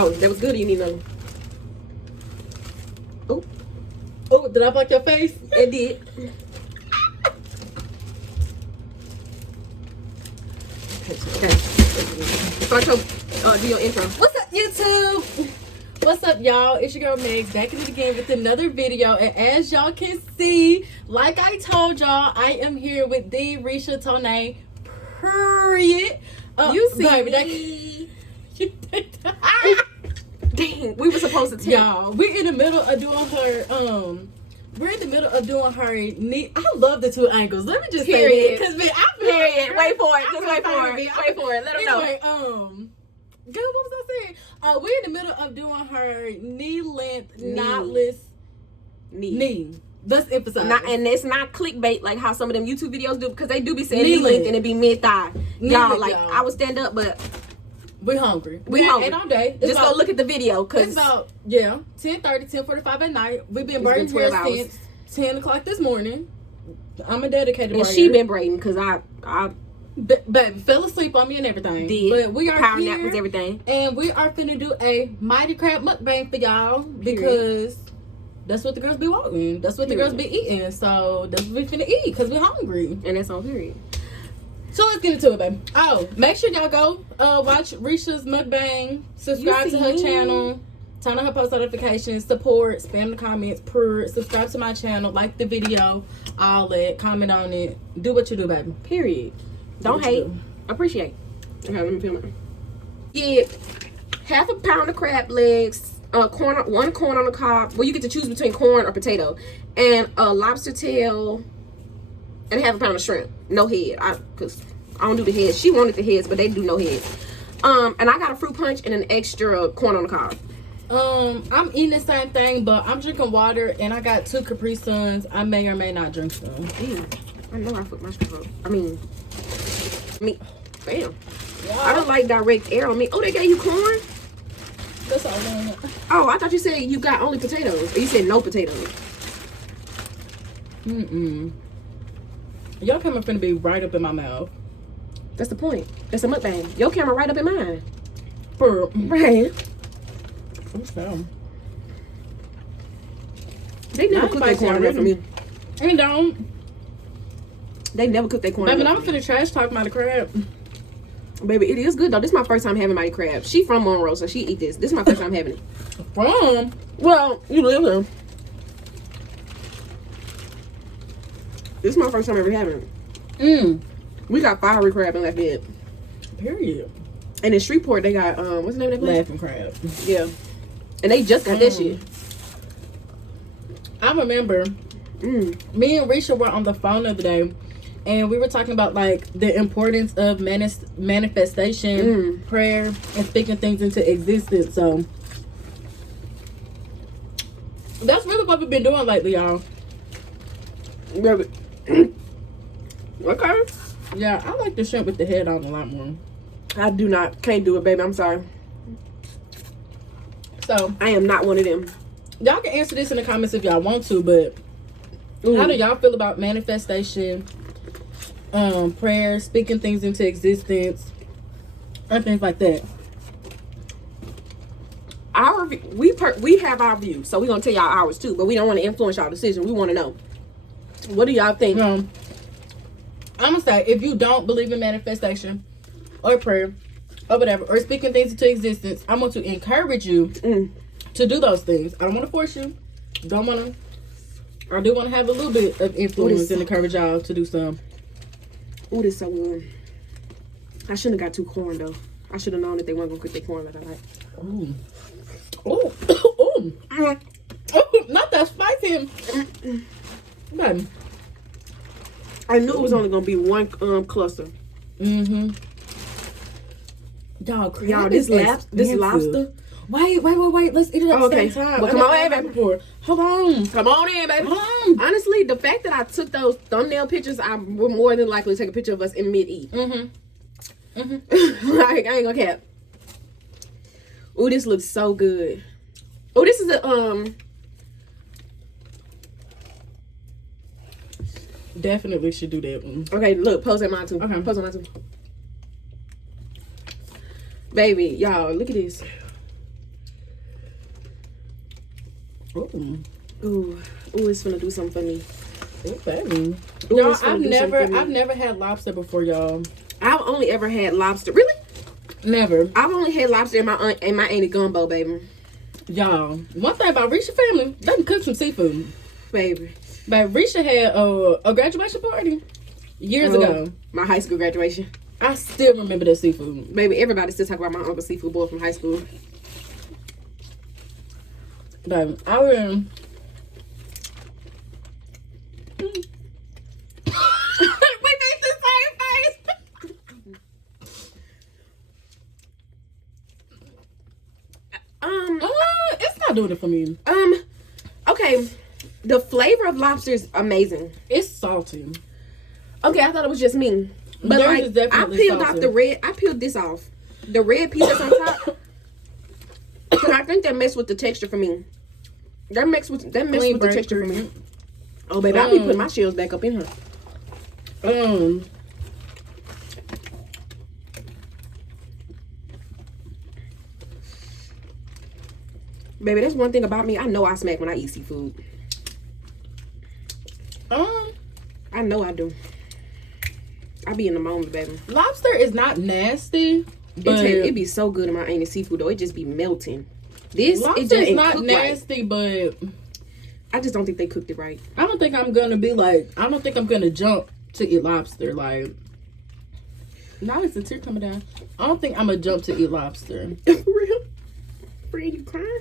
Oh, that was good. You need another. Oh, Oh, did I block your face? it did. Okay. Start your do your intro. What's up, YouTube? What's up, y'all? It's your girl Megs back at it again with another video. And as y'all can see, like I told y'all, I am here with the Risha Tonae. Period. You see baby, me. Dang, we were supposed to tell y'all. We're in the middle of doing her we're in the middle of doing her knee. I love the two angles. Let me just say Period. that. Because man, I feel Period. like, Wait for it. I Just feel wait for like it. me. Wait for it. Let them know. Anyway, good, what was I saying? We're in the middle of doing her knee length, knotless knee. Let's emphasize. And it's not clickbait like how some of them YouTube videos do, because they do be saying Knee knee length length. and it be mid thigh. Y'all, length, like, y'all. I would stand up, but We're hungry. we hungry. Ain't all day. Just go look at the video, It's because about 10:30, 10:45 at night. We've been It's burning been 12 here hours. since 10 o'clock this morning. I'm a dedicated and birder. she been braiding, because I But fell asleep on me and everything. did. But we are Power here, nap was everything. and we are finna do a mighty crab mukbang for y'all because that's what the girls be wanting. That's what the girls be eating. So that's what we finna eat because we're hungry. And that's on period. So let's get into it, baby. Oh, make sure y'all go watch Risha's mukbang. Subscribe to her channel. Turn on her post notifications. Support. Spam the comments. Subscribe to my channel. Like the video. All that. Comment on it. Do what you do, baby. Period. Don't what you hate. do. Appreciate. Okay, let me feel it. Yeah, half a pound of crab legs, one corn on the cob. Well, you get to choose between corn or potato, and a lobster tail, and half a pound of shrimp. No head, because I don't do the heads. She wanted the heads, but they do no heads. And I got a fruit punch and an extra corn on the cob. I'm eating the same thing, but I'm drinking water, and I got 2 Capri Suns. I may or may not drink them. Ew, I know I put my strip up. I mean, damn. Wow. I don't like direct air on me. Oh, they gave you corn? That's all I want. Oh, I thought you said you got only potatoes. Or you said no potatoes. Your camera finna be right up in my mouth. That's the point. That's a mukbang. Your camera right up in mine. Right. Okay. They never cook their corn enough for me. And don't. They never cook their corn Baby, enough I'm for me. finna trash talk my crab. Baby, it is good though. This is my first time having mighty crab. She from Monroe, so she eat this. This is my first time having it. From? Well, you live here. This is my first time ever having it. We got fiery crab in Lafayette. Period. And in Shreveport, they got what's the name of that place? Laughing crab. Yeah. And they just got that shit. I remember me and Risha were on the phone the other day, and we were talking about like the importance of manifestation, prayer, and speaking things into existence. So that's really what we've been doing lately, y'all. Baby. Okay. Yeah, I like the shrimp with the head on a lot more. I can't do it, baby. I'm sorry. So I am not one of them. y'all can answer this in the comments if y'all want to, but how do y'all feel about manifestation, prayer, speaking things into existence, and things like that? We have our view, so we're gonna tell y'all ours too, but we don't want to influence y'all decision. We want to know, what do y'all think? I'm gonna say, if you don't believe in manifestation or prayer or whatever, or speaking things into existence, I'm going to encourage you to do those things. I don't want to force you. I do want to have a little bit of influence and encourage y'all to do some. Oh, this is so good. I shouldn't have got 2 corn though. I should have known that they weren't gonna cook their corn like I like. Ooh. Ooh. Ooh. Ooh. Not that spicy. Baby. I knew it was only gonna be one cluster. Y'all, this lobster. Wait. Let's eat it at the same time. Well, come on in, baby. Hold on. Come on in, baby. Hold on. Honestly, the fact that I took those thumbnail pictures, I would more than likely take a picture of us in mid-eat. Like, I ain't gonna cap. Oh, this looks so good. Oh, this is a Definitely should do that one. Okay, look, pose at mine too. Okay. Pose on mine too. Baby, y'all, look at this. Ooh. Ooh, it's gonna do something for me. Ooh, baby. Ooh, Y'all, it's gonna do something for me. I've never had lobster before, y'all. I've only ever had lobster. Really? Never. I've only had lobster in my auntie gumbo, baby. Y'all, one thing about Risha family, they can cook some seafood. Baby. But Risha had a graduation party years ago. My high school graduation. I still remember that seafood. Baby, everybody still talk about my uncle seafood boy from high school. Baby, I would. We make the same face. It's not doing it for me. Okay. The flavor of lobster is amazing. It's salty. Okay, I thought it was just me. But Theirs like, is I definitely peeled salty. off the red. I peeled this off. The red piece that's on top. But I think that messed with the texture for me. That messed with the texture for me. Oh, baby, I'll be putting my shells back up in her. Baby, that's one thing about me. I know I smack when I eat seafood. I know I do. I be in the moment, baby. Lobster is not nasty, but It be so good in my auntie seafood though. It just be melting. This lobster it just is ain't not cooked nasty, right. but I just don't think they cooked it right. I don't think I'm gonna jump to eat lobster. Like, now it's a tear coming down. I don't think I'm gonna jump to eat lobster. For real? Friend, you crying?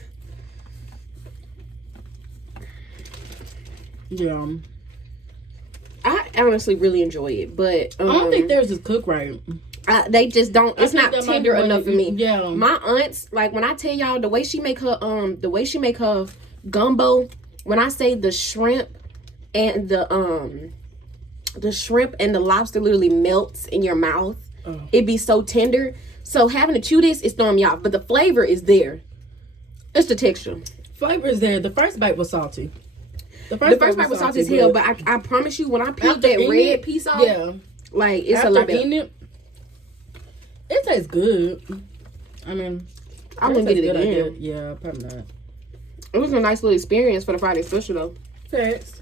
Yeah. I honestly really enjoy it, but I don't think theirs is cooked right. they just don't. It's not tender enough for me. Yeah. My aunts, like when I tell y'all the way she make her gumbo. When I say the shrimp and the lobster literally melts in your mouth, it be so tender. So having to chew this is throwing me off, but the flavor is there. It's the texture. Flavor is there. The first bite was salty. The first bite was salty as hell, but I promise you, when I peeled that red piece off, like it's after a lot better. It tastes good. I mean, I wouldn't get it again. Yeah, probably not. It was a nice little experience for the Friday special though. Facts.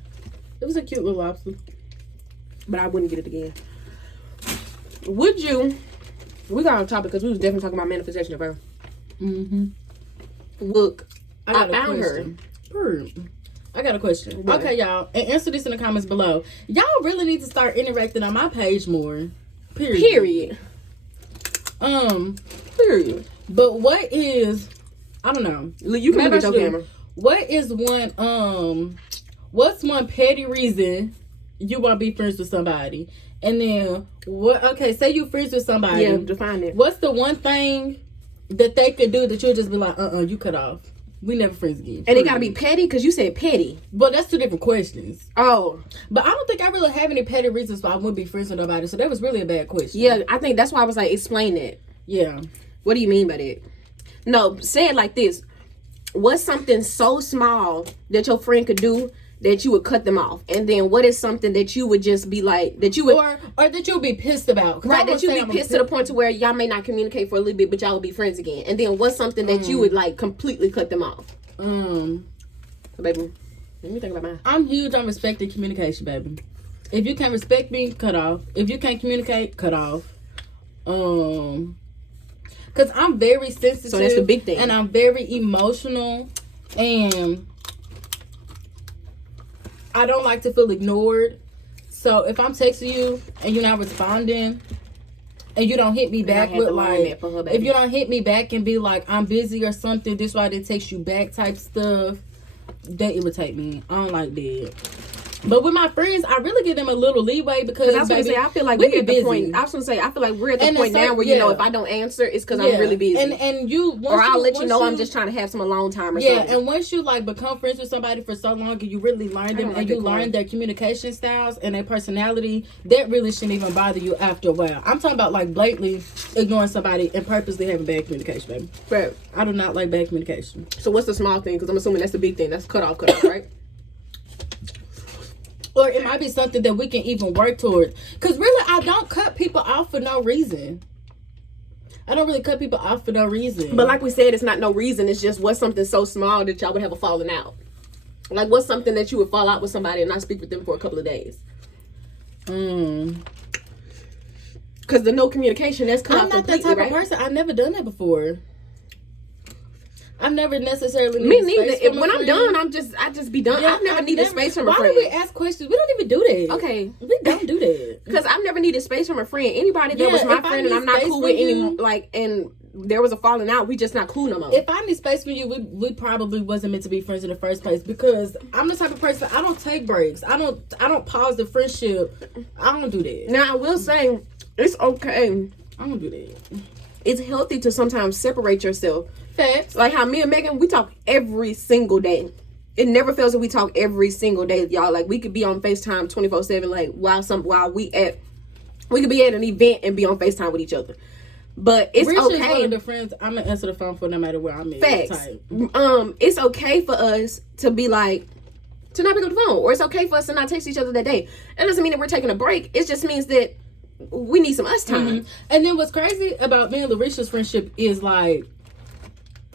It was a cute little lobster, but I wouldn't get it again. Would you? We got on topic because we was definitely talking about manifestation of her. Look, I found her. I got a question. What? Okay, y'all, and answer this in the comments below. Y'all really need to start interacting on my page more. Period. Period. But what is? I don't know. You can look at your camera. What is what's one petty reason you want to be friends with somebody? And then what? Okay, say you friends with somebody. Yeah, define it. What's the one thing that they could do that you'll just be like, you cut off. We never friends again. And it gotta be petty because you said petty. But that's two different questions. Oh. But I don't think I really have any petty reasons why I wouldn't be friends with nobody. So that was really a bad question. Yeah, I think that's why I was like, explain that. Yeah. What do you mean by that? No, say it like this. What's something so small that your friend could do that you would cut them off? And then what is something that you would just be like, that you would... Or that you'll be pissed about. Right, that you'd be pissed to the point to where y'all may not communicate for a little bit, but y'all will be friends again. And then what's something that you would like completely cut them off? Baby, let me think about mine. I'm huge on respecting communication, baby. If you can't respect me, cut off. If you can't communicate, cut off. Because I'm very sensitive. So that's the big thing. And I'm very emotional. And I don't like to feel ignored. So if I'm texting you and you're not responding, and you don't hit me back with like, if you don't hit me back and be like, I'm busy or something, this why I didn't text you back type stuff, that irritate me. I don't like that. But with my friends, I really give them a little leeway because I was gonna say I feel like we're at the point. I was gonna say I feel like we're at the point now where you know if I don't answer, it's because I'm really busy. And you or I'll let you know I'm just trying to have some alone time or something. Yeah, and once you like become friends with somebody for so long and you really learn them and you learn their communication styles and their personality, that really shouldn't even bother you after a while. I'm talking about like blatantly ignoring somebody and purposely having bad communication, baby. Right. I do not like bad communication. So what's the small thing? Because I'm assuming that's the big thing. That's cut off, right? Or it might be something that we can even work towards. Because really, I don't cut people off for no reason. I don't really cut people off for no reason. But like we said, it's not no reason. It's just what's something so small that y'all would have a falling out. Like, what's something that you would fall out with somebody and not speak with them for a couple of days? Because the no communication, that's cut I'm off not that completely, type of person. I've never done that before. I've never necessarily Me needed neither. space from when a I'm friend. done, I just be done. Yeah, I've never needed space from a Why friend. do we ask questions? We don't even do that. Okay. We don't do that. Because I've never needed space from a friend. Anybody that was my if I friend and need I'm not space cool from with you- anymore, like, and there was a falling out, we just not cool no more. If I need space from you, we probably wasn't meant to be friends in the first place, because I'm the type of person, I don't take breaks. I don't pause the friendship. I don't do that. Now, I will say, it's okay. I don't do that. It's healthy to sometimes separate yourself. Facts. Like how me and Megan, we talk every single day. It never fails that we talk every single day, y'all. Like, we could be on FaceTime 24/7, like while we could be at an event and be on FaceTime with each other. But it's Risha is okay. one of the friends I'm gonna answer the phone for no matter where I'm at. Facts. Type. It's okay for us to be like, to not pick up the phone, or it's okay for us to not text each other that day. It doesn't mean that we're taking a break. It just means that we need some us time. Mm-hmm. And then what's crazy about me and Larisha's friendship is, like,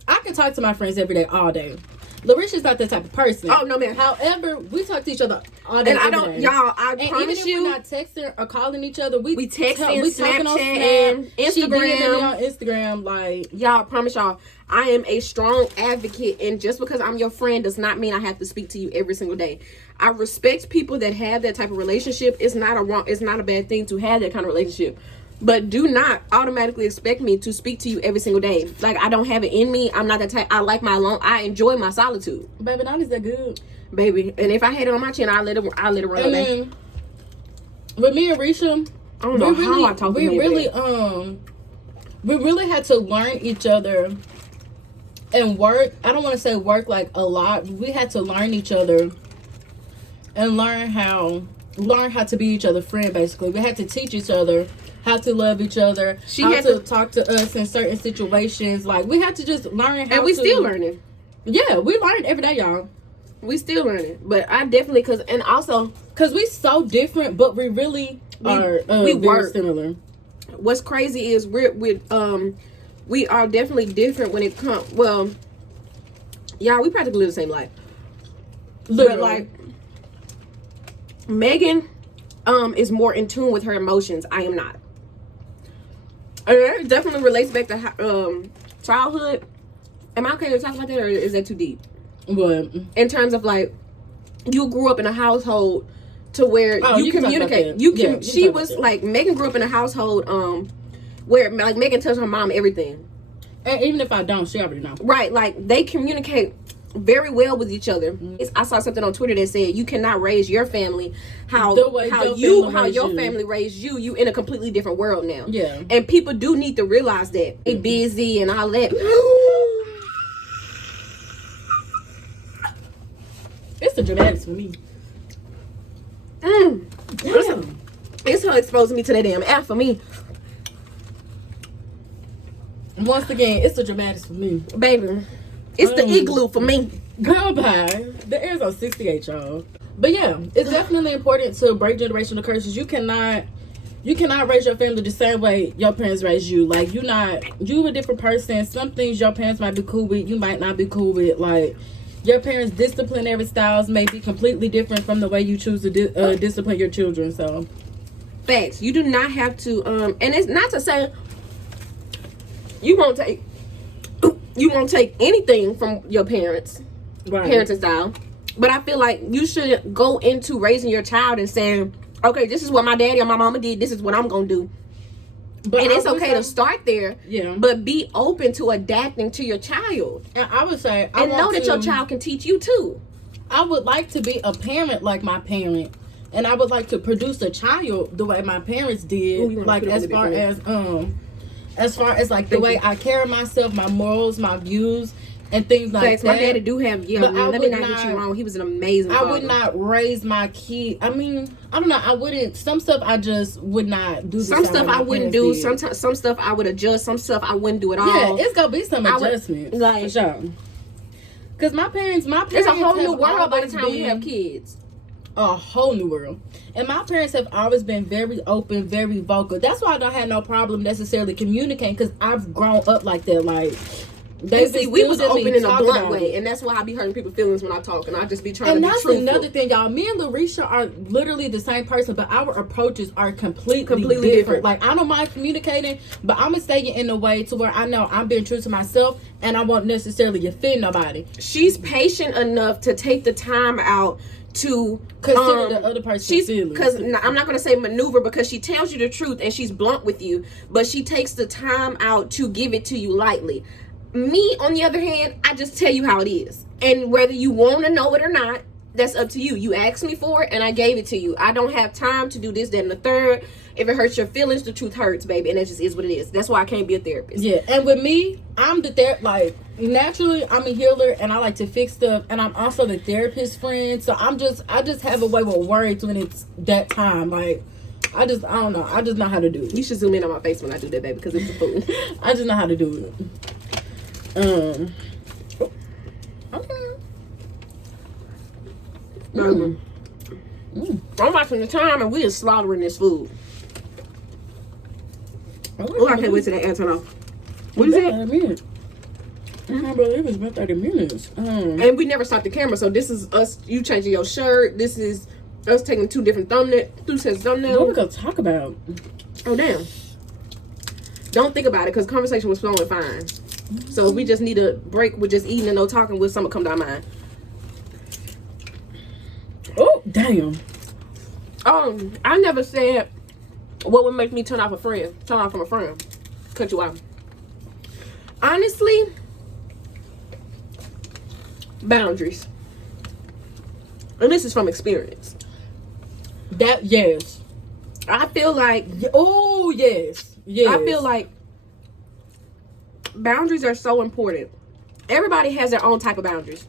I can talk to my friends every day, all day. Larisha's not that type of person. Oh, no, man. However, we talk to each other all day. And I every don't, day. y'all, I And even promise if you, we're not texting or calling each other, we texting, we talking on Snapchatting, Snap. She DMing me Instagram. on Instagram, like, y'all, I promise y'all, I am a strong advocate, and just because I'm your friend does not mean I have to speak to you every single day. I respect people that have that type of relationship. It's not a bad thing to have that kind of relationship. But do not automatically expect me to speak to you every single day. Like, I don't have it in me. I'm not that type. I like I enjoy my solitude. baby, not is that good. Baby. And if I had it on my chin, I'll let it run And away. then with me and Risha, I don't know how I talk to we me. really had to learn each other and work. I don't want to say work like a lot. We had to learn each other and learn how to be each other's friend. Basically, we had to teach each other how to love each other, how to talk to us in certain situations. Like, we had to just learn how. And we still learning. Yeah, we learn every day, y'all. We still learning. But I definitely, because we so different, but we really are we very work similar. What's crazy is we are definitely different when it comes. Well, y'all, we practically live the same life. Literally. But like, Megan is more in tune with her emotions. I am not. And it definitely relates back to childhood. Am I okay to talk about that, or is that too deep? What? In terms of, like, you grew up in a household to where you can communicate. She was like, Megan grew up in a household where, like, Megan tells her mom everything. And even if I don't, she already know. Right, like, they communicate very well with each other. I saw something on Twitter that said you cannot raise your family how your family raised you. You in a completely different world now. Yeah. And people do need to realize that. They busy and all that. It's the dramatics for me. It's her exposing me to that damn app for me. Once again, it's the dramatics for me. Baby. It's the igloo for me. Goodbye. The air's on 68, y'all. But yeah, it's definitely important to break generational curses. You cannot raise your family the same way your parents raised you. Like, you a different person. Some things your parents might be cool with, you might not be cool with. Like, your parents' disciplinary styles may be completely different from the way you choose to discipline your children. So, facts. You do not have to. And it's not to say you won't take anything from your parents, right. parenting style. But I feel like you should go into raising your child and saying, okay, this is what my daddy or my mama did. This is what I'm gonna do. But it's okay to start there, yeah. But be open to adapting to your child. And I would say, and know that your child can teach you too. I would like to be a parent like my parent, and I would like to produce a child the way my parents did. Ooh, like as far as like the way I carry myself, my morals, my views, and things like that. My daddy do have. Yeah, but let me not get you wrong. He was an amazing father. I would not raise my kid. I mean, I don't know. I wouldn't. Some stuff I just would not do. Some stuff I wouldn't do. Sometimes some stuff I would adjust. Some stuff I wouldn't do at all. Yeah, it's gonna be some adjustments. Like, for sure. Because my parents. It's a whole new world by the time we have kids. A whole new world. And my parents have always been very open, very vocal. That's why I don't have no problem necessarily communicating, because I've grown up like that. Like, We was open in a blunt way, and that's why I be hurting people's feelings when I talk, and I just be trying to be truthful. And that's another thing, y'all. Me and Risha are literally the same person, but our approaches are completely different. Like, I don't mind communicating, but I'm gonna say it in a way to where I know I'm being true to myself, and I won't necessarily offend nobody. She's patient enough to take the time out to consider the other person's feelings. Because I'm not going to say maneuver, because she tells you the truth and she's blunt with you, but she takes the time out to give it to you lightly. Me, on the other hand, I just tell you how it is, and whether you want to know it or not, that's up to you. You asked me for it and I gave it to you. I don't have time to do this, that, and the third. If it hurts your feelings, the truth hurts, baby, and that just is what it is. That's why I can't be a therapist. Yeah, and with me, I'm the like, naturally I'm a healer and I like to fix stuff, and I'm also the therapist friend, so I just have a way with words when it's that time. Like, I don't know, I just know how to do it. You should zoom in on my face when I do that, baby, because it's a fool. I just know how to do it. Okay. I'm watching the time and we are slaughtering this food. Oh, I can't wait till that air turn off. What is it? I can't believe it's been 30 minutes. And we never stopped the camera, so this is us, you changing your shirt. This is us taking two sets of thumbnails. What we gonna talk about? Oh, damn. Don't think about it, because conversation was flowing fine. So if we just need a break with just eating and no talking, with something come to our mind. Oh, damn. I never said what would make me turn off from a friend. Cut you off. Honestly, boundaries. And this is from experience. Yes. I feel like, oh, yes. I feel like boundaries are so important. Everybody has their own type of boundaries.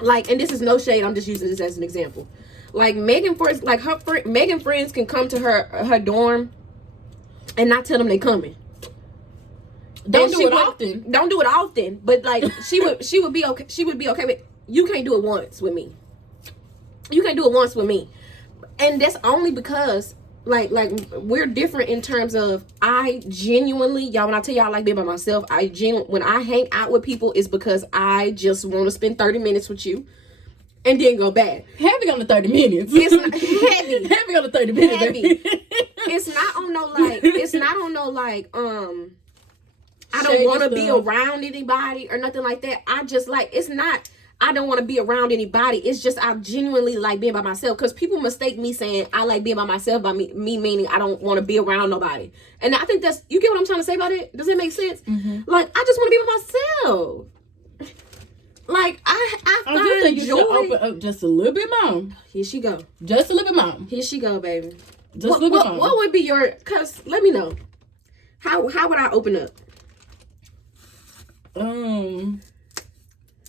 Like, and this is no shade, I'm just using this as an example. Like, Megan friends can come to her dorm and not tell them they coming. Don't do it often, but like she would be okay. She would be okay with, you can't do it once with me. You can't do it once with me, and that's only because like we're different in terms of, I genuinely, y'all, when I tell y'all I like being by myself, when I hang out with people, is because I just want to spend 30 minutes with you and then go back. Heavy on the 30 minutes. It's not heavy. Heavy on the 30 minutes. Heavy. It's not on no like I don't want to be around anybody or nothing like that. I just like, it's not, I don't want to be around anybody. It's just, I genuinely like being by myself, because people mistake me saying I like being by myself by me meaning I don't want to be around nobody. And I think that's, you get what I'm trying to say about it? Does it make sense? Mm-hmm. Like, I just want to be by myself. Like, I find you joy. should open up just a little bit more. Here she go. Just a little bit more. Here she go, baby. Just a little bit more. What would be your, because let me know. How would I open up?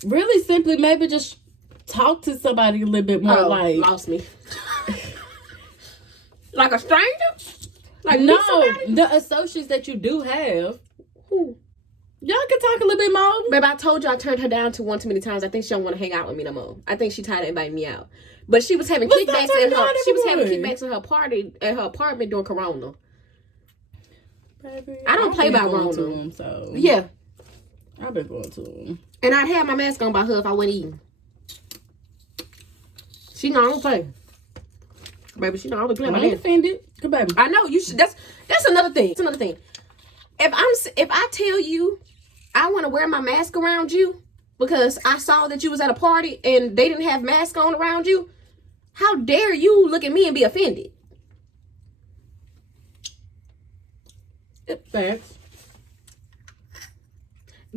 Really simply, maybe just talk to somebody a little bit more. Like, lost me. Like a stranger? Like, no, the associates that you do have. Who? Y'all can talk a little bit more. Babe, I told you I turned her down one too many times. I think she don't want to hang out with me no more. I think she tired of inviting me out. But she was having kickbacks in her party at her apartment during Corona. Baby, I don't play by Corona. Them, so yeah. I've been going to them. And I'd have my mask on by her if I wasn't eating. She know I don't play. Baby, she know I don't play. I ain't offended. Good baby. I know you should. That's another thing. It's another thing. If I tell you I want to wear my mask around you because I saw that you was at a party and they didn't have masks on around you, how dare you look at me and be offended? Facts.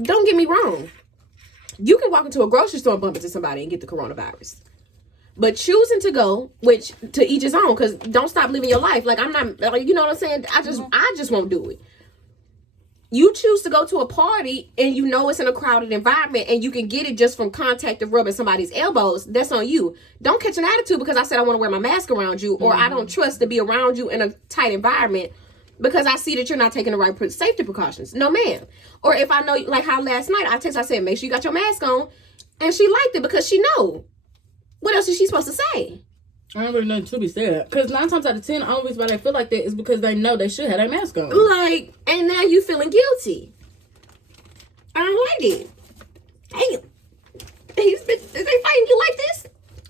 Don't get me wrong. You can walk into a grocery store and bump into somebody and get the coronavirus. But choosing to go, which to each his own, because don't stop living your life. Like, I'm not, like, you know what I'm saying? I just won't do it. You choose to go to a party and you know it's in a crowded environment and you can get it just from contact of rubbing somebody's elbows. That's on you. Don't catch an attitude because I said I want to wear my mask around you, or I don't trust to be around you in a tight environment because I see that you're not taking the right safety precautions. No, ma'am. Or if I know, like how last night I said, make sure you got your mask on. And she liked it because she know. What else is she supposed to say? I don't really know to be said. Because 9 times out of 10, the only reason why they feel like that is because they know they should have their mask on. Like, and now you feeling guilty. I don't like it. Damn. Is they fighting you like this?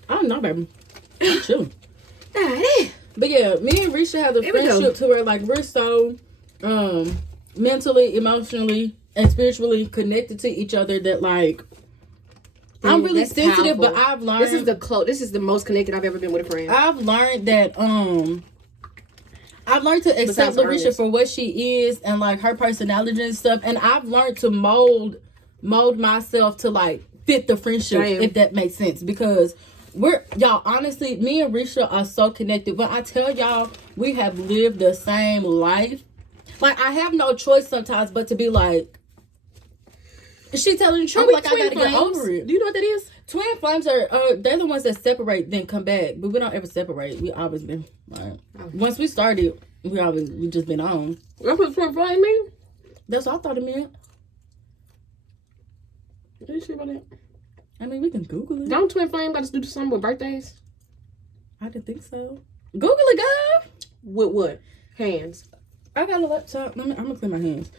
I don't know, baby. I'm chilling. God, But yeah, me and Risha have a friendship to where like we're so mentally, emotionally, and spiritually connected to each other that like I'm really sensitive, powerful. but I've learned this is the most connected I've ever been with a friend. I've learned that I've learned to accept Risha for what she is and like her personality and stuff, and I've learned to mold myself to like fit the friendship, if that makes sense, because y'all, honestly, me and Risha are so connected. When I tell y'all we have lived the same life, like I have no choice sometimes but to be like, is she telling the truth? Like I gotta get over it. Do you know what that is? Twin flames are they're the ones that separate then come back, but we don't ever separate. We always been like once we started, we just been on. That's what twin flame mean? That's what I thought it meant. Are you sure about that? I mean, we can Google it. Don't twin flame got to do something with birthdays? I didn't think so. Google it, girl. With what? Hands. I got a laptop. I'm gonna clean my hands.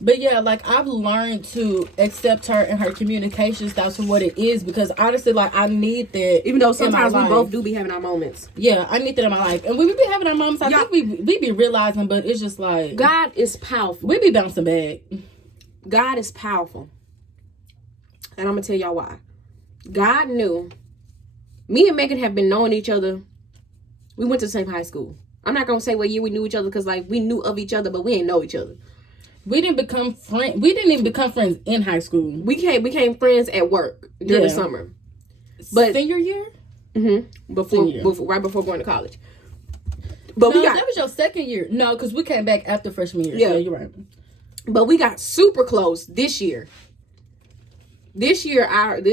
But yeah, like I've learned to accept her and her communication style for what it is, because honestly, like I need that. Even though sometimes we both do be having our moments. Yeah, I need that in my life, and when we be having our moments, I think we be realizing, but it's just like God is powerful. We be bouncing back. God is powerful, and I'm gonna tell y'all why. God knew. Me and Megan have been knowing each other. We went to the same high school. I'm not gonna say what year we knew each other, because like we knew of each other, but we didn't know each other. We didn't become friends. We didn't even become friends in high school. We became friends at work during the summer. But senior year? Before right before going to college. But that was your second year. No, because we came back after freshman year. Yeah, you're right. But we got super close this year. This year is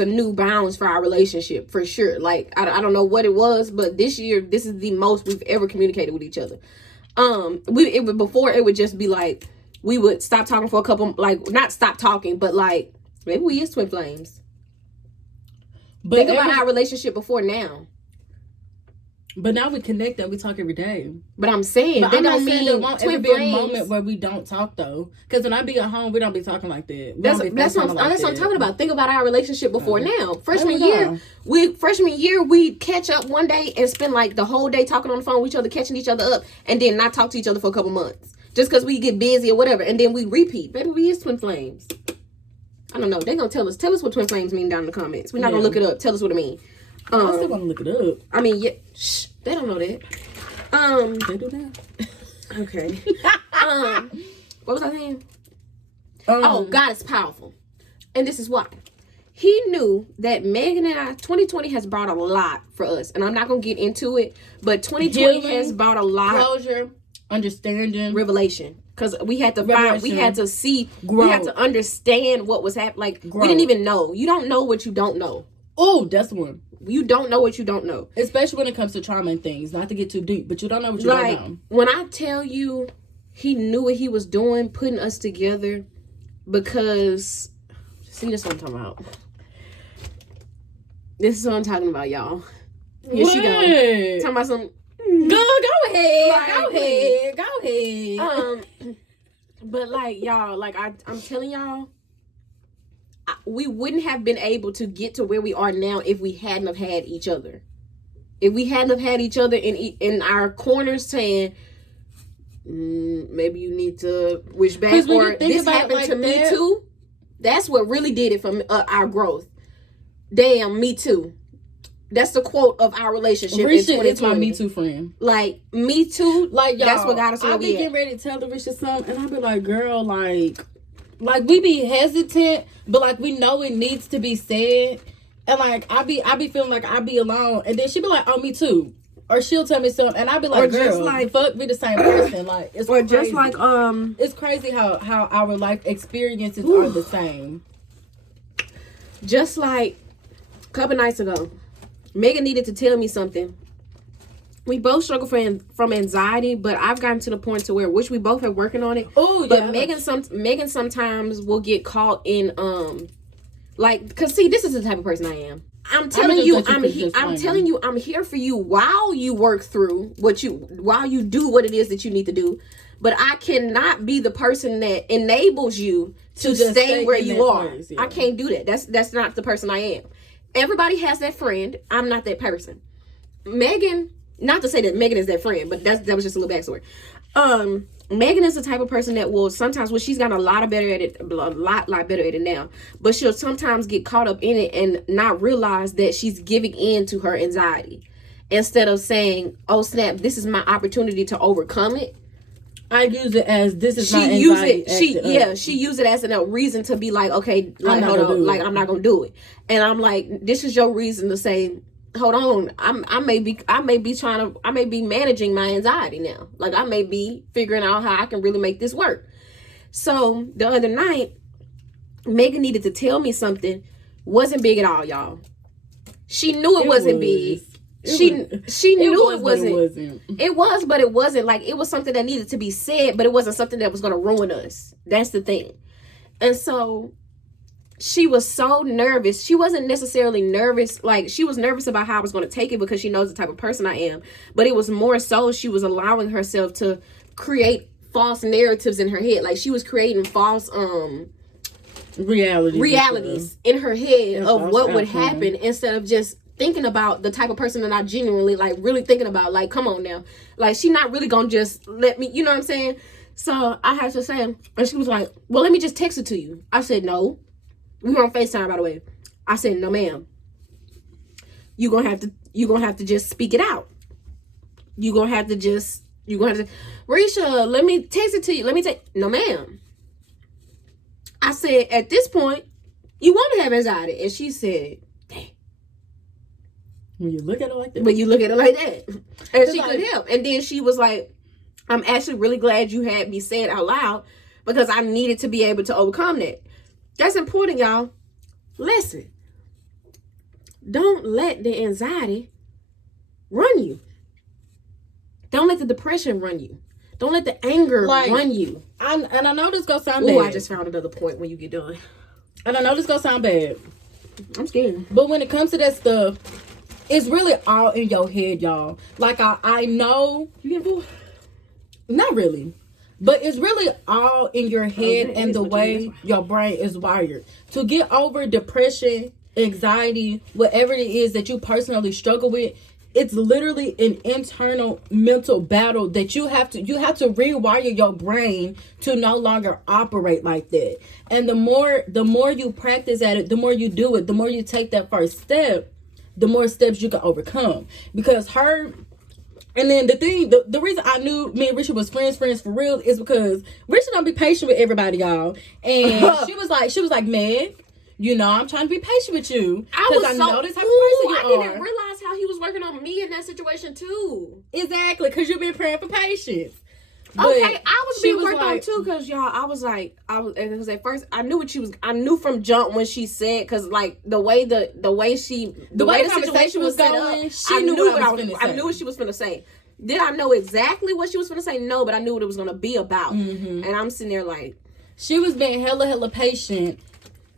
a new bounds for our relationship for sure. Like I don't know what it was, but this year this is the most we've ever communicated with each other. Before it would just be like we would stop talking for a couple, like not stop talking, but like maybe we is twin flames. But think about our relationship before now. But now we connect and we talk every day. But I'm saying that don't mean there won't ever be a moment where we don't talk though. Because when I be at home, we don't be talking like that. That's what I'm talking about. Think about our relationship before now. Freshman year, we'd catch up one day and spend like the whole day talking on the phone with each other, catching each other up, and then not talk to each other for a couple months. Just because we get busy or whatever. And then we repeat. Baby, we is twin flames. I don't know. They're going to tell us. Tell us what twin flames mean down in the comments. We're not going to look it up. Tell us what it means. I still want to look it up. I mean, yeah, shh, they don't know that. They do that. Okay. What was I saying? God is powerful, and this is why. He knew that Megan and I, 2020 has brought a lot for us, and I'm not gonna get into it, but 2020 has brought a lot. Closure, understanding, revelation. Because we had to find, we had to see, we had to understand what was happening. Like we didn't even know. You don't know what you don't know. Oh, that's one. You don't know what you don't know. Especially when it comes to trauma and things. Not to get too deep, but you don't know what you don't know. When I tell you, he knew what he was doing, putting us together, because, see, this is what I'm talking about. This is what I'm talking about, y'all. Here she goes. Talking about some... Go ahead. Go ahead. But, like, y'all, like, I'm telling y'all, we wouldn't have been able to get to where we are now if we hadn't have had each other. If we hadn't have had each other in our corners saying, maybe you need to wish back, or this happened to me too. That's what really did it for our growth. Damn, me too. That's the quote of our relationship. Risha is my me too friend. Like, me too. Like, y'all, that's what got us where we at. I be getting ready to tell the Risha something, and I be like, girl, like we be hesitant, but like we know it needs to be said, and like I be feeling like I be alone, and then she be like, oh, me too, or she'll tell me something, and I be like, girl, just like, fuck, we the same person. Like, it's or crazy. Just like it's crazy how our life experiences are the same. Just like a couple nights ago, Megan needed to tell me something. We both struggle from anxiety, but I've gotten to the point to where, which we both are working on it. Oh, yeah. But Megan sometimes will get caught in like, cause see, this is the type of person I am. I'm telling you, I'm here for you while you work through while you do what it is that you need to do. but I cannot be the person that enables you to stay where you are. Place, yeah. I can't do that. That's not the person I am. Everybody has that friend. I'm not that person. Megan, not to say that Megan is that friend, but that was just a little backstory. Megan is the type of person that will sometimes, well, she's gotten a lot better at it now, but she'll sometimes get caught up in it and not realize that she's giving in to her anxiety. Instead of saying, oh snap, this is my opportunity to overcome it. I use it as this is my anxiety. She used it as a reason to be like, okay, like hold on, like I'm not gonna do it. And I'm like, this is your reason to say, hold on, I may be managing my anxiety now. Like I may be figuring out how I can really make this work. So the other night, Megan needed to tell me something. Wasn't big at all, y'all. She knew it wasn't big. She knew it wasn't. It was, but it wasn't. Like it was something that needed to be said, but it wasn't something that was going to ruin us. That's the thing. And so she was so nervous. She wasn't necessarily nervous. Like she was nervous about how I was going to take it because she knows the type of person I am. But it was more so she was allowing herself to create false narratives in her head. Like she was creating false realities in her head of what would happen instead of just thinking about the type of person that I genuinely like, really thinking about, like, come on now. Like, she not really gonna just let me, you know what I'm saying? So I had to say, and she was like, well, let me just text it to you. I said, no. We were on FaceTime, by the way. I said, no, ma'am. You're gonna have to just speak it out. You're gonna have to, Risha, let me text it to you. No, ma'am. I said, at this point, you want to have anxiety. And she said, when you look at it like that. But you look at it like that. And she could help. And then she was like, I'm actually really glad you had me say it out loud because I needed to be able to overcome that. That's important, y'all. Listen. Don't let the anxiety run you. Don't let the depression run you. Don't let the anger run you. And I know this gonna sound bad. Oh, I just found another point when you get done. And I know this gonna sound bad. I'm scared. But when it comes to that stuff, it's really all in your head, y'all. Like, I know. Not really. But it's really all in your head and the way your brain is wired. To get over depression, anxiety, whatever it is that you personally struggle with, it's literally an internal mental battle that you have to rewire your brain to no longer operate like that. And the more you practice at it, the more you do it, the more you take that first step, the more steps you can overcome. Because and then the reason I knew me and Risha was friends for real is because Risha don't be patient with everybody, y'all. And she was like, Meg, you know, I'm trying to be patient with you. Because I know this type of person you are. I didn't realize how he was working on me in that situation too. Exactly, because you've been praying for patience. But okay, I was being worked on too, because y'all, because at first I knew I knew from jump when she said, because like the way the situation was set up, I knew what she was finna say. Did I know exactly what she was finna say? No, but I knew what it was gonna be about. Mm-hmm. And I'm sitting there like, she was being hella patient.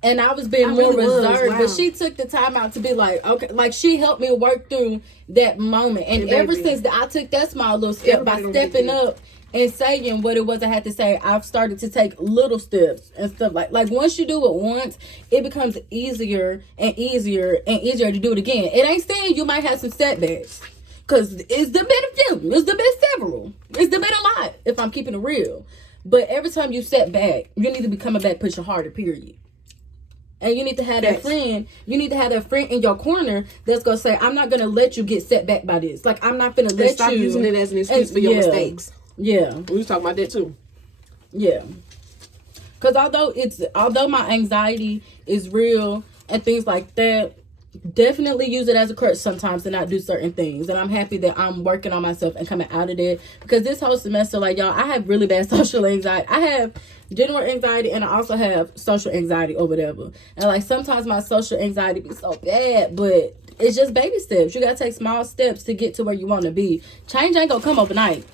And I was being more reserved, but she took the time out to be like, okay, like she helped me work through that moment. And ever since I took that small little step by stepping up and saying what it was I had to say, I've started to take little steps and stuff like once you do it once, it becomes easier and easier and easier to do it again. It ain't saying you might have some setbacks, because it's the been a few, it's the been several, it's the been a lot, if I'm keeping it real. But every time you set back, you need to be coming back pushing harder, period. And you need to have that friend. You need to have that friend in your corner that's gonna say, "I'm not gonna let you get set back by this. Like, I'm not gonna let stop using it as an excuse for your mistakes." Yeah, we was talking about that too. Yeah, because although my anxiety is real and things like that, definitely use it as a crutch sometimes to not do certain things. And I'm happy that I'm working on myself and coming out of it, because this whole semester, like, y'all, I have really bad social anxiety. I have general anxiety, and I also have social anxiety or whatever. And like sometimes my social anxiety be so bad, but it's just baby steps. You gotta take small steps to get to where you want to be. Change ain't gonna come overnight.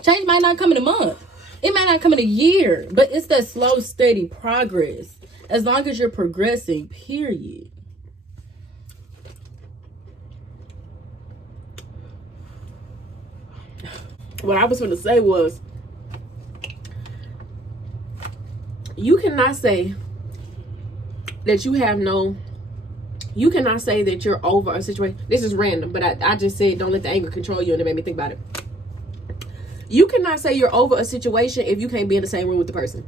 Change might not come in a month. It might not come in a year, but it's that slow, steady progress. As long as you're progressing, period. What I was going to say was, you cannot say that you cannot say that you're over a situation. This is random, but I just said don't let the anger control you, and it made me think about it. You cannot say you're over a situation if you can't be in the same room with the person.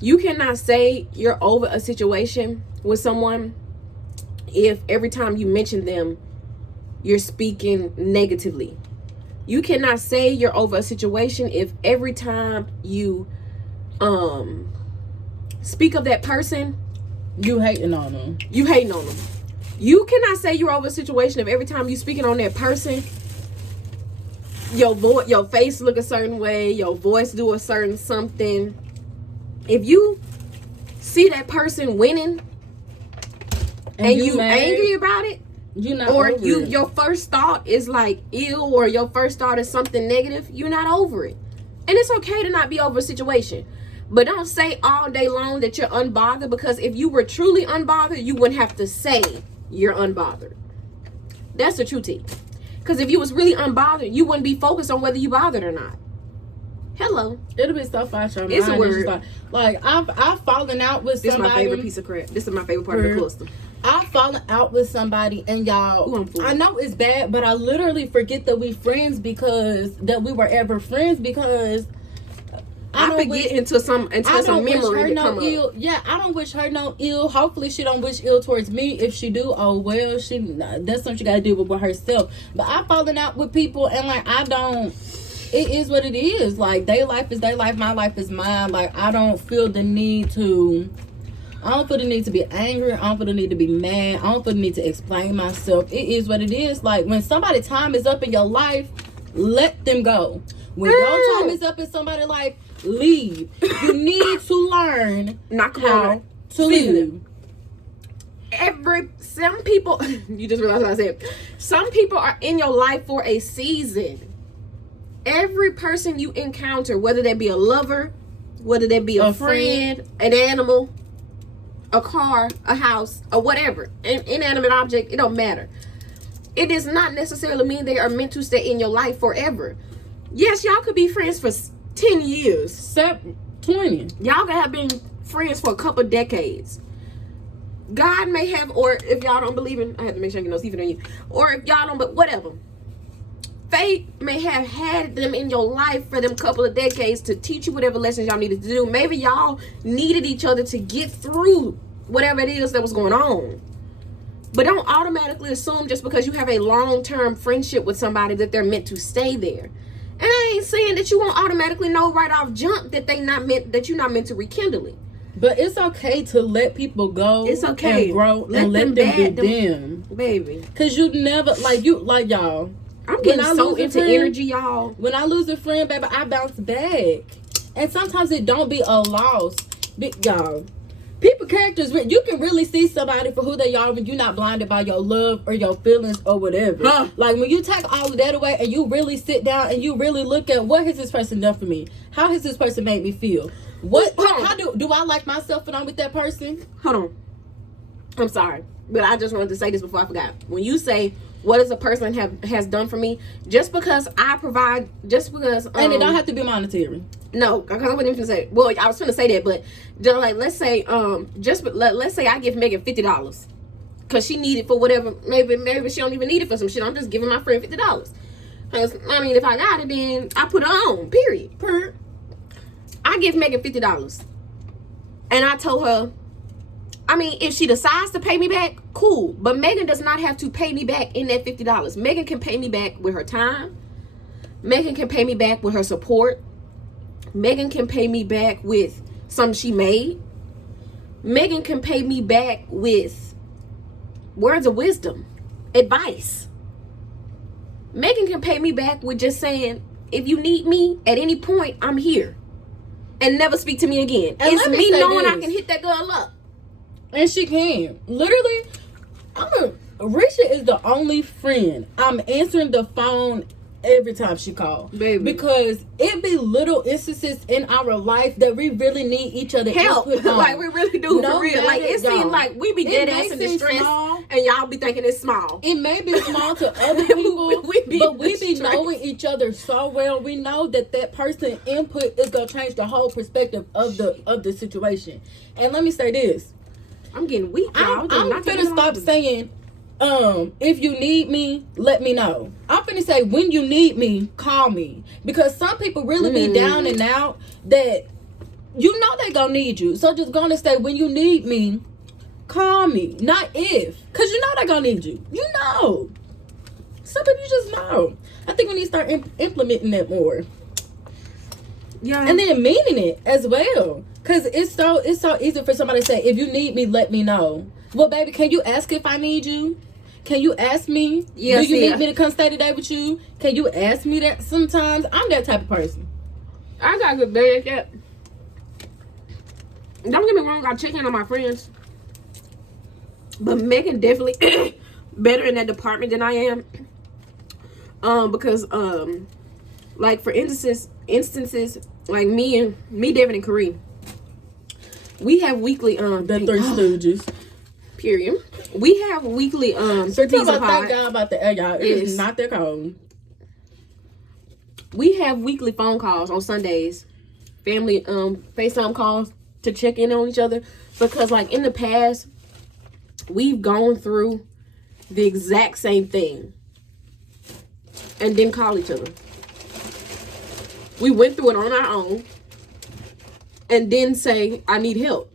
You cannot say you're over a situation with someone if every time you mention them, you're speaking negatively. You cannot say you're over a situation if every time you speak of that person, you hating on them. You hating on them. You cannot say you're over a situation if every time you speaking on that person, your face look a certain way, your voice do a certain something. If you see that person winning and you angry about it, you're not or over it. Your first thought is like ill, or your first thought is something negative, you're not over it. And it's okay to not be over a situation. But don't say all day long that you're unbothered, because if you were truly unbothered, you wouldn't have to say you're unbothered. That's the true tea. Because if you was really unbothered, you wouldn't be focused on whether you bothered or not. Hello. It'll be stuff out your mind. It's a word. Like I've fallen out with somebody. This is my favorite piece of crap. This is my favorite part of the cluster. I've fallen out with somebody, and y'all, I know it's bad, but I literally forget that we friends that we were ever friends, because I forget into some memory to come up. Yeah, I don't wish her no ill. Hopefully she don't wish ill towards me. If she do, oh well, that's something she gotta deal with herself. But I've fallen out with people, and like it is what it is. Like, their life is their life, my life is mine. Like, I don't feel the need to be angry. I don't feel the need to be mad. I don't feel the need to explain myself. It is what it is. Like, when somebody's time is up in your life, let them go. When your time is up in somebody's life, leave. You need to learn how to leave. Some people, you just realized what I said. Some people are in your life for a season. Every person you encounter, whether they be a lover, whether they be a friend, an animal, a car, a house, or whatever, an inanimate object, it don't matter. It does not necessarily mean they are meant to stay in your life forever. Yes, y'all could be friends for 10 years. 20. Y'all could have been friends for a couple decades. God may have, or if y'all don't believe in, I have to make sure I get no Stephen on you. Or if y'all don't, but whatever. Fate may have had them in your life for them couple of decades to teach you whatever lessons y'all needed to do. Maybe y'all needed each other to get through whatever it is that was going on. But don't automatically assume just because you have a long-term friendship with somebody that they're meant to stay there. And I ain't saying that you won't automatically know right off jump that you're not meant to rekindle it. But it's okay to let people go. It's okay. And grow and let them do them. Baby. Because you never, like y'all. I'm getting so into energy, y'all. When I lose a friend, baby, I bounce back. And sometimes it don't be a loss. Y'all, people characters, you can really see somebody for who they are when you're not blinded by your love or your feelings or whatever. Like, when you take all of that away and you really sit down and you really look at, what has this person done for me? How has this person made me feel? How do I like myself when I'm with that person? Hold on. I'm sorry, but I just wanted to say this before I forgot. When you say, what does a person has done for me? Just because I provide, and it don't have to be monetary. No, because I wasn't even gonna say. Well, I was gonna say that, but just like let's say, let's say I give Megan $50 because she needed for whatever. Maybe she don't even need it for some shit. I'm just giving my friend $50. Because I mean, if I got it, then I put it on. Period. I give Megan $50, and I told her, I mean, if she decides to pay me back, cool. But Megan does not have to pay me back in that $50. Megan can pay me back with her time. Megan can pay me back with her support. Megan can pay me back with something she made. Megan can pay me back with words of wisdom, advice. Megan can pay me back with just saying, if you need me at any point, I'm here. And never speak to me again. And it's me knowing I can hit that girl up. And she can. Literally, Risha is the only friend I'm answering the phone every time she calls. Baby. Because it be little instances in our life that we really need each other help. Like, we really do, for real. Like, it seems like we be dead ass in distress. and y'all be thinking it's small. It may be small to other people, we be knowing each other so well. We know that person input is gonna change the whole perspective of the situation. And let me say this: I'm getting weak. I'm finna stop saying, if you need me, let me know. I'm finna say, when you need me, call me, because some people really be down and out that you know they gonna need you. So just gonna say, when you need me, call me, not if, because you know they're gonna need you. You know, some people you just know. I think we need to start implementing that more. Yeah, and then meaning it as well, because it's so easy for somebody to say, if you need me, let me know. Well, baby, can you ask if I need you? Can you ask me? Yes, do you need me to come stay today with you? Can you ask me that? Sometimes I'm that type of person. I got good bad yet. Don't get me wrong, I check in on my friends. But Megan definitely better in that department than I am. Because like for instances like me, Devin, and Kareem, we have weekly the Three Stooges. Period. We have weekly Thank God about the air, y'all. It is not their code. We have weekly phone calls on Sundays, family FaceTime calls to check in on each other, because like in the past we've gone through the exact same thing and didn't call each other. We went through it on our own and didn't say, I need help.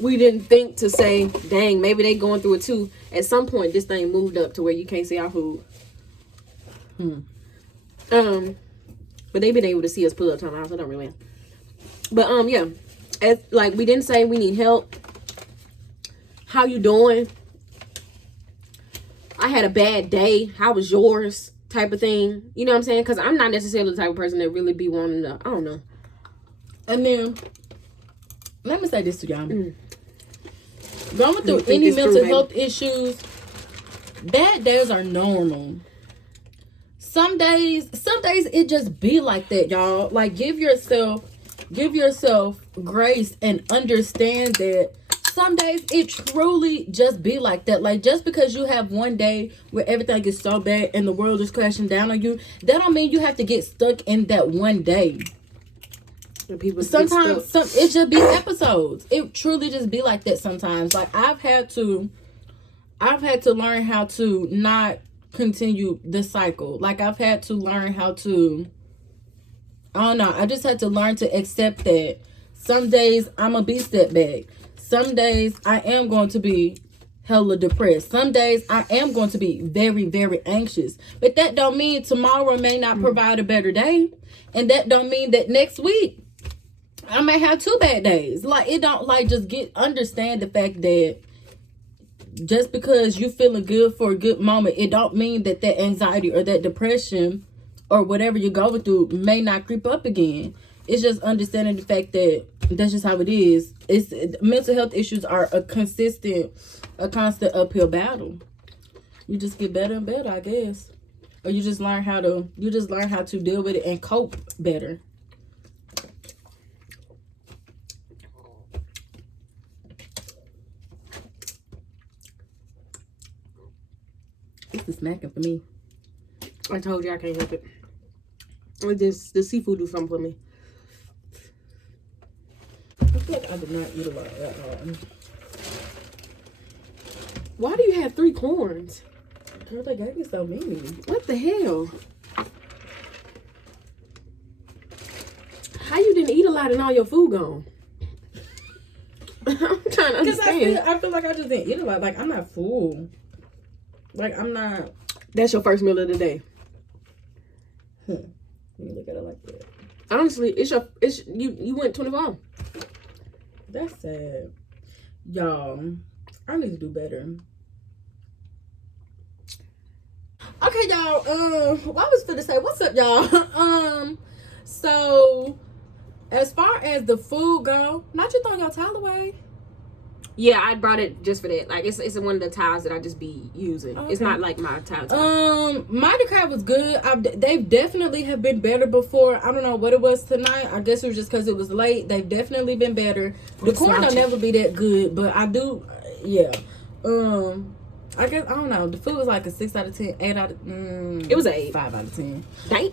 We didn't think to say, dang, maybe they going through it too. At some point, this thing moved up to where you can't see our food. But they've been able to see us pull up time out, so I don't really. But yeah, like we didn't say we need help. How you doing? I had a bad day. How was yours? Type of thing. You know what I'm saying? Because I'm not necessarily the type of person that really be wanting to. I don't know. And then let me say this to y'all. Going through any mental health issues, bad days are normal. Some days it just be like that, y'all. Like give yourself grace and understand that some days it truly just be like that. Like just because you have one day where everything is so bad and the world is crashing down on you, that don't mean you have to get stuck in that one day. People sometimes it just be episodes. It truly just be like that sometimes. Like I've had to learn how to not continue the cycle. Like I've had to learn how to, I don't know, I just had to learn to accept that some days I'm gonna be stepped back. Some days I am going to be hella depressed. Some days I am going to be very, very anxious. But that don't mean tomorrow may not provide a better day. And that don't mean that next week I may have 2 bad days. Like it don't, like, just understand the fact that just because you feeling good for a good moment, it don't mean that anxiety or that depression or whatever you're going through may not creep up again. It's just understanding the fact that that's just how it is. Mental health issues are a constant uphill battle. You just get better and better, I guess. Or you just learn how to deal with it and cope better. This is smacking for me. I told you I can't help it. The seafood do something for me. I feel like I did not eat a lot at all. Why do you have 3 corns? Girl, they gave me so many. What the hell? How you didn't eat a lot and all your food gone? I'm trying to understand. I feel like I just didn't eat a lot. Like I'm not full. Like I'm not. That's your first meal of the day. Let me look at it like that. Honestly, you went 24. That's sad. Y'all, I need to do better. Okay, y'all. What I was gonna say, what's up, y'all? So as far as the food go, not you throwing your towel away. Yeah, I brought it just for that. Like it's one of the towels that I just be using. Okay. It's not like my towel. Mardi Gras was good. They've definitely have been better before. I don't know what it was tonight. I guess it was just because it was late. They've definitely been better. The corn don't never be that good, but I do. Yeah. I guess I don't know. The food was like a 6 out of 10, 8 out of. It was an 8. 5 out of 10. Dang.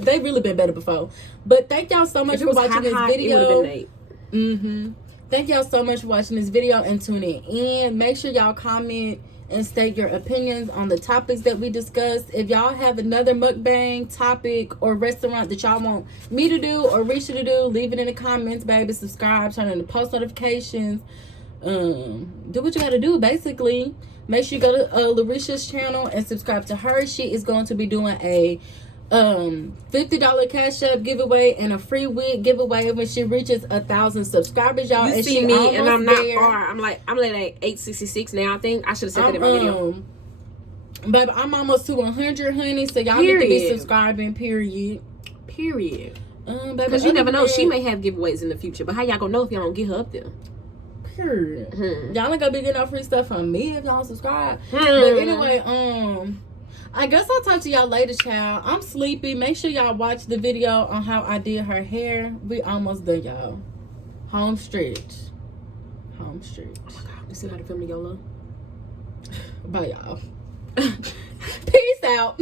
They really been better before. But thank y'all so much for watching this video. It would have been 8. Thank y'all so much for watching this video and tuning in. Make sure y'all comment and state your opinions on the topics that we discussed. If y'all have another mukbang topic or restaurant that y'all want me to do or Risha to do, leave it in the comments, baby. Subscribe, turn on the post notifications. Do what you gotta do, basically. Make sure you go to Larisha's channel and subscribe to her. She is going to be doing a $50 Cash App giveaway and a free wig giveaway when she reaches 1,000 subscribers, y'all. You and see she me, and I'm not there. far. I'm like at 866 now. I think I should have said that in my video. Baby, I'm almost to 100, honey. So y'all need to be subscribing. Period. Baby, because you never know. She may have giveaways in the future, but how y'all gonna know if y'all don't get her up there? Period. Y'all ain't gonna be getting no free stuff from me if y'all subscribe. But anyway, I guess I'll talk to y'all later, child. I'm sleepy. Make sure y'all watch the video on how I did her hair. We almost done, y'all. Home stretch. Home stretch. Oh my God, let's see how to film the YOLO. Bye, y'all. Peace out.